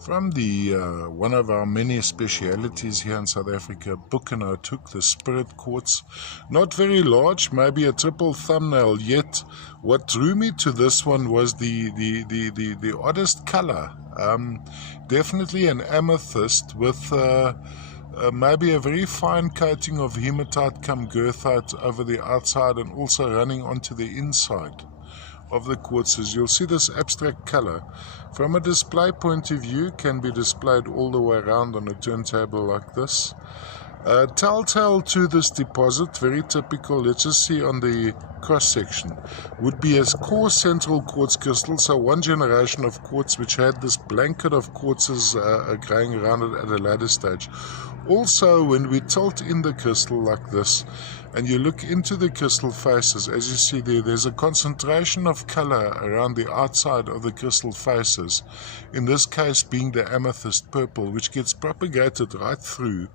From the one of our many specialities here in South Africa, Buchenhout hook, the spirit quartz. Not very large, maybe a triple thumbnail, yet what drew me to this one was the oddest color. Definitely an amethyst with maybe a very fine coating of hematite cum goethite over the outside and also running onto the inside of the quartzes. You'll see this abstract color from a display point of view can be displayed all the way around on a turntable like this. Telltale to this deposit, very typical, let's just see on the cross section, would be a core central quartz crystal, so one generation of quartz which had this blanket of quartzes growing around it at a later stage. Also, when we tilt in the crystal like this and you look into the crystal faces, as you see there's a concentration of color around the outside of the crystal faces, in this case being the amethyst purple, which gets propagated right through.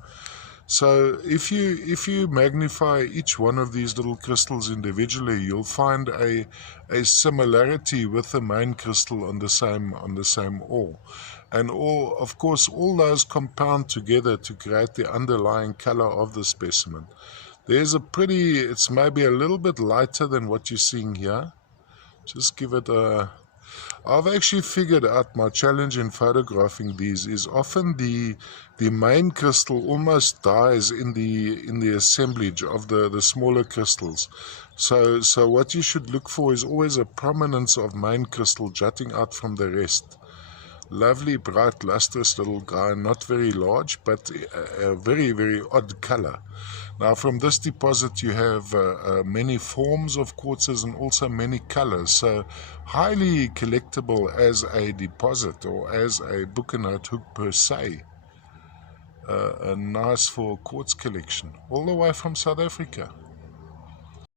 So if you magnify each one of these little crystals individually, you'll find a similarity with the main crystal on the same ore. And of course all those compound together to create the underlying color of the specimen. There's it's maybe a little bit lighter than what you're seeing here. Just give it a... I've actually figured out my challenge in photographing these is often the main crystal almost dies in the assemblage of the smaller crystals. So what you should look for is always a prominence of main crystal jutting out from the rest. Lovely, bright, lustrous little guy, not very large, but a very, very odd color. Now from this deposit you have many forms of quartzes and also many colors, so highly collectible as a deposit or as a Buchenhout hook per se. Nice for quartz collection, all the way from South Africa.